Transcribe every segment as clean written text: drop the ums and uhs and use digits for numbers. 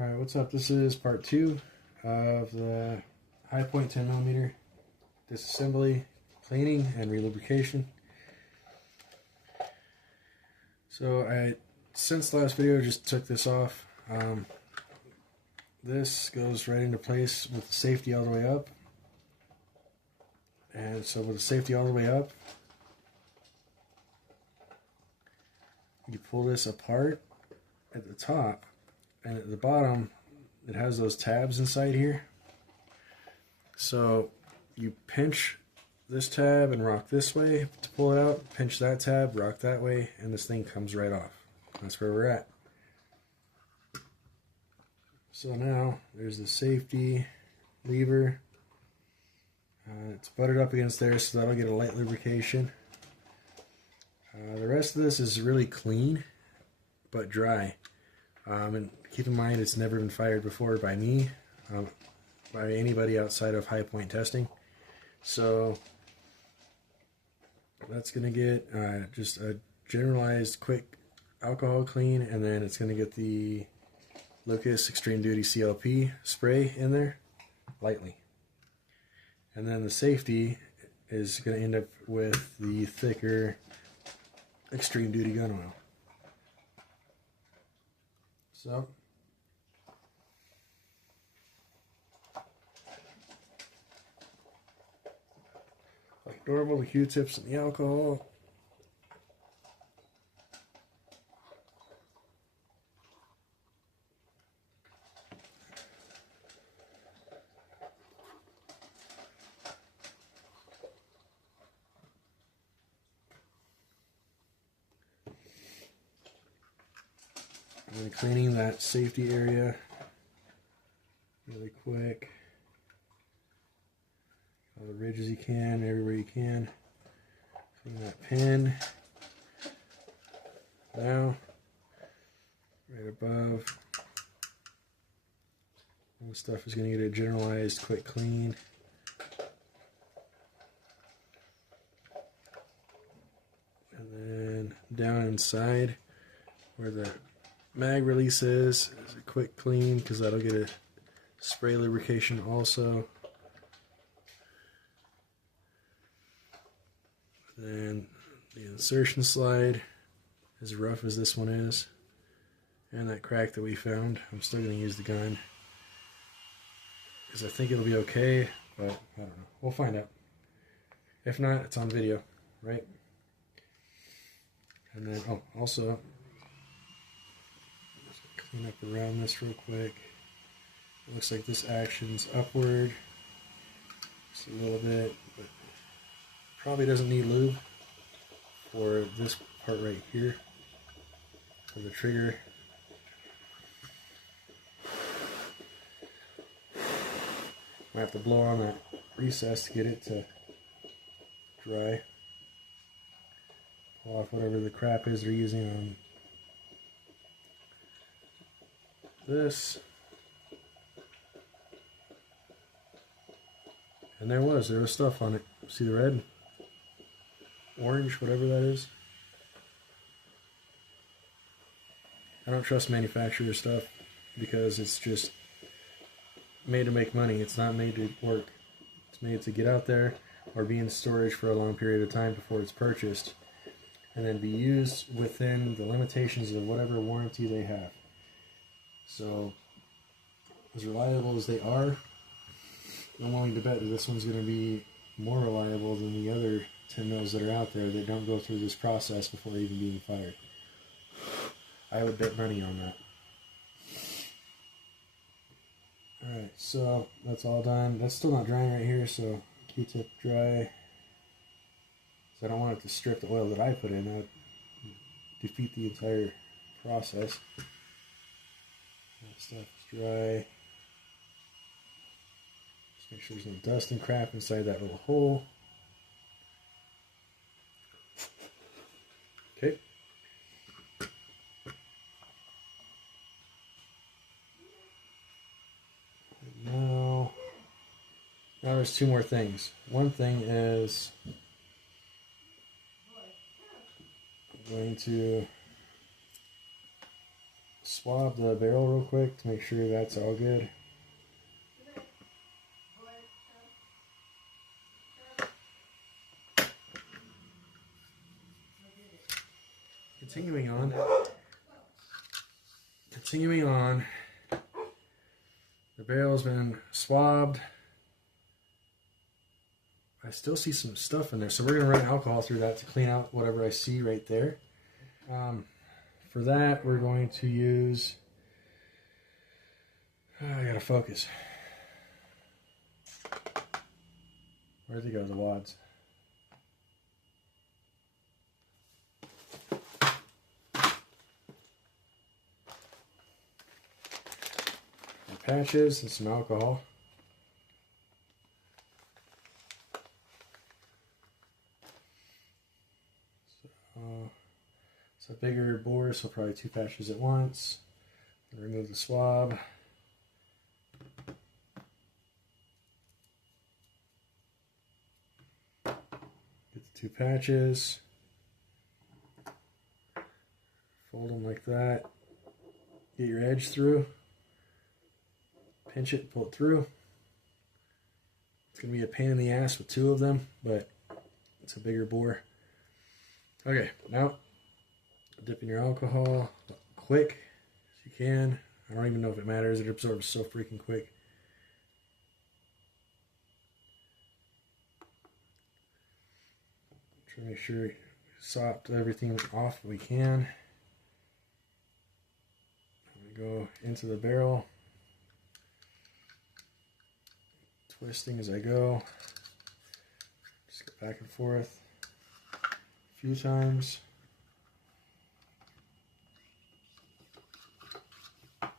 Alright, what's up? This is part 2 of the HighPoint 10mm disassembly, cleaning, and relubrication. So since the last video, just took this off. This goes right into place with the safety all the way up. And so with the safety all the way up, you pull this apart at the top, and at the bottom it has those tabs inside here. So you pinch this tab and rock this way to pull it out, pinch that tab, rock that way, and this thing comes right off. That's where we're at. So now there's the safety lever. It's butted up against there, so that'll get a light lubrication. The rest of this is really clean but dry. And keep in mind, it's never been fired before by me, by anybody outside of HighPoint testing. So that's going to get just a generalized quick alcohol clean, and then it's going to get the Lucas Extreme Duty CLP spray in there lightly. And then the safety is going to end up with the thicker Extreme Duty gun oil. So like normal, the Q-tips and the alcohol. And then cleaning that safety area really quick. All the ridges you can, everywhere you can. Clean that pin. Now, right above, all this stuff is going to get a generalized quick clean. And then down inside where the mag release is a quick clean, because that'll get a spray lubrication also. Then the insertion slide, as rough as this one is, and that crack that we found, I'm still going to use the gun because I think it'll be okay, but I don't know. We'll find out. If not, it's on video, right? And then, oh, also, clean up around this real quick. It looks like this action's upward just a little bit, but probably doesn't need lube for this part right here for the trigger. Might have to blow on that recess to get it to dry. Pull off whatever the crap is they're using on this. And there was stuff on it. See the red? Orange, whatever that is. I don't trust manufacturer stuff because it's just made to make money. It's not made to work. It's made to get out there or be in storage for a long period of time before it's purchased, and then be used within the limitations of whatever warranty they have. So, as reliable as they are, I'm willing to bet that this one's going to be more reliable than the other 10 mils that are out there that don't go through this process before even being fired. I would bet money on that. Alright, so that's all done. That's still not drying right here, so Q-tip dry. So I don't want it to strip the oil that I put in. That would defeat the entire process. That stuff is dry. Just make sure there's no dust and crap inside that little hole. Okay. Now there's two more things. One thing is I'm going to swab the barrel real quick to make sure that's all good. Continuing on, the barrel's been swabbed. I still see some stuff in there, so we're going to run alcohol through that to clean out whatever I see right there. For that, we're going to use, I gotta focus. Where'd they go, the wads? Patches and some alcohol. It's a bigger bore, so probably 2 patches at once. Remove the swab. Get the 2 patches. Fold them like that. Get your edge through. Pinch it, pull it through. It's going to be a pain in the ass with 2 of them, but it's a bigger bore. Okay, now dip in your alcohol quick as you can. I don't even know if it matters. It absorbs so freaking quick. Try to make sure we sop everything off if we can. We go into the barrel. Twisting as I go. Just go back and forth a few times. So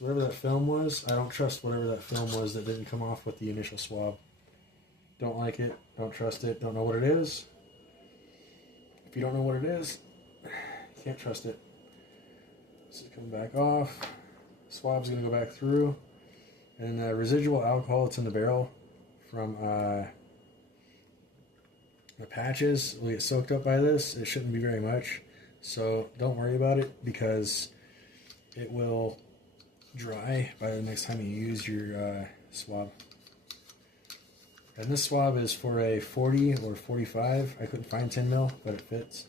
whatever that film was, I don't trust whatever that film was that didn't come off with the initial swab. Don't like it, don't trust it, don't know what it is. If you don't know what it is, you can't trust it. So it's coming back off. Swab's gonna go back through. And the residual alcohol that's in the barrel from the patches will get soaked up by this. It shouldn't be very much, so don't worry about it because it will dry by the next time you use your swab. And this swab is for a 40 or 45. I couldn't find 10 mil, but it fits.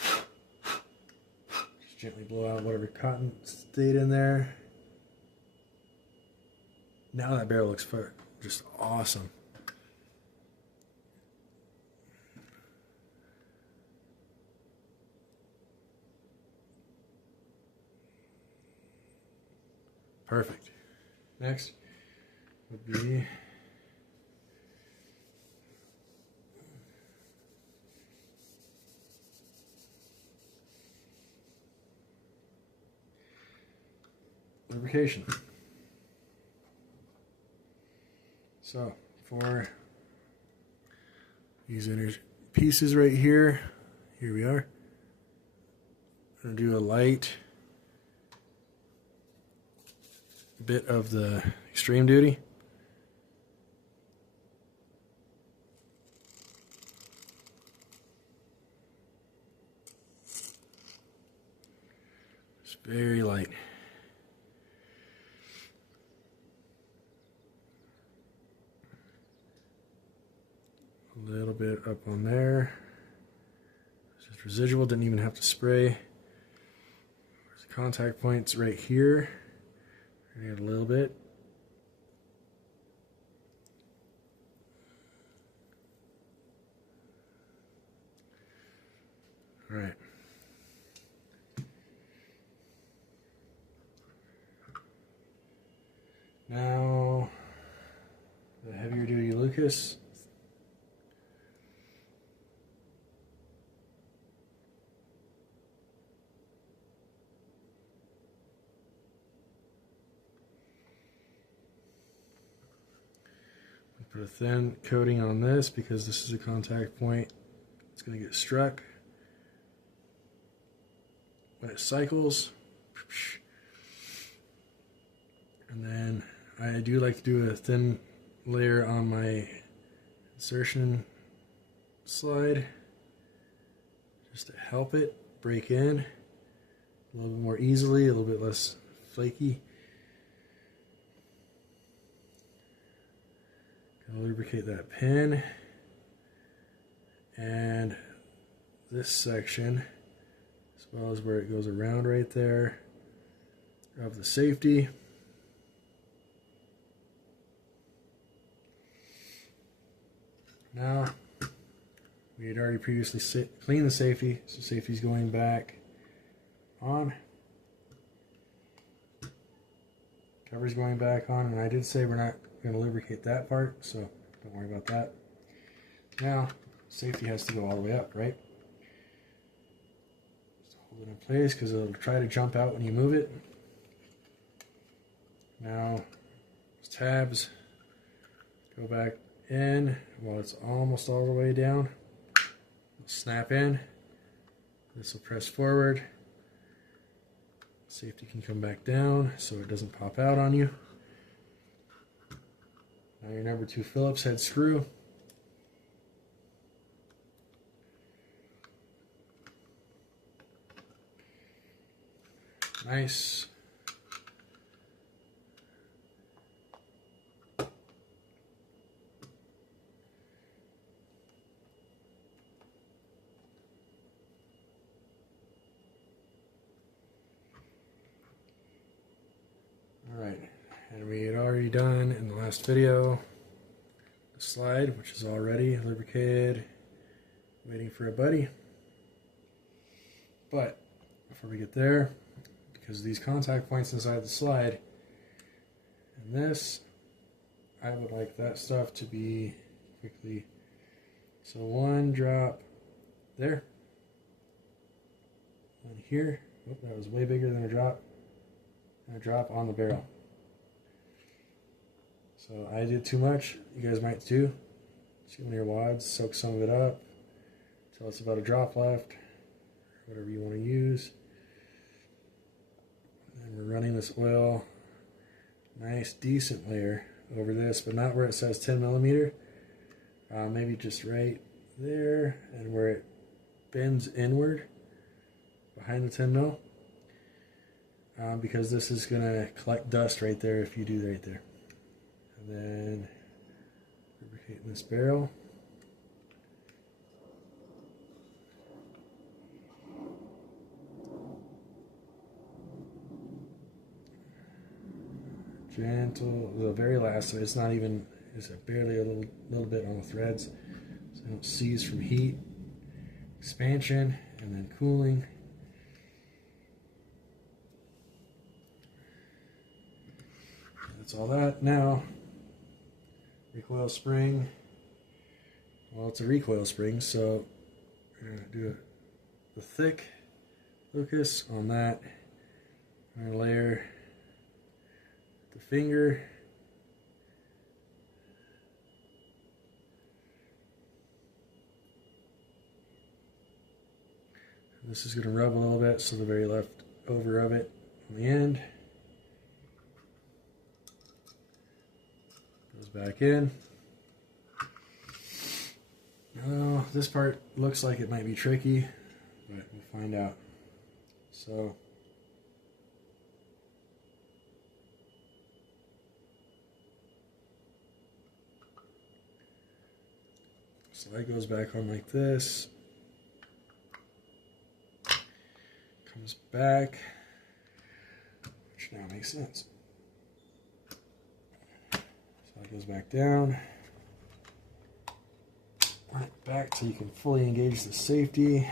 Just gently blow out whatever cotton stayed in there. Now that barrel looks just awesome. Perfect. Next would be lubrication. So for these inner pieces right here, here we are. I'm going to do a light bit of the extreme duty. It's very light. A little bit up on there. It's just residual, didn't even have to spray. There's the contact points right here. Add a little bit. All right. Now, the heavier duty Lucas. Put a thin coating on this because this is a contact point. It's going to get struck. When it cycles. And then I do like to do a thin layer on my insertion slide just to help it break in. a little bit more easily, a little bit less flaky. Gonna lubricate that pin and this section, as well as where it goes around right there of the safety. Now, we had already previously cleaned the safety, so safety's going back on. Cover's going back on, and I did say we're not going to lubricate that part, so don't worry about that. Now, safety has to go all the way up, right? Just hold it in place because it'll try to jump out when you move it. Now, tabs go back in while it's almost all the way down. It'll snap in. This will press forward. Safety can come back down so it doesn't pop out on you. Now your number 2 Phillips head screw. Nice. Alright, and we had already done in the last video the slide, which is already lubricated, waiting for a buddy. But before we get there, because of these contact points inside the slide and this, I would like that stuff to be quickly, so 1 drop there, 1 here. Oh, that was way bigger than a drop. And a drop on the barrel. So I did too much. You guys might too. See one of your wads, soak some of it up until it's about a drop left, whatever you want to use. And we're running this oil, nice decent layer over this, but not where it says 10 millimeter. Maybe just right there, and where it bends inward behind the 10 mil. Because this is going to collect dust right there if you do right there. And then lubricating this barrel. Gentle, the very last, so it's not even, it's barely a little bit on the threads, so it don't seize from heat. Expansion and then cooling. That's all that. Now, recoil spring. Well, it's a recoil spring, so we're going to do the thick focus on that. I'm going to layer the finger. This is going to rub a little bit, so the very left over of it on the end. Goes back in. Now, this part looks like it might be tricky, but we'll find out. So, slide goes back on like this. Comes back, which now makes sense. It goes back down, run it back so you can fully engage the safety.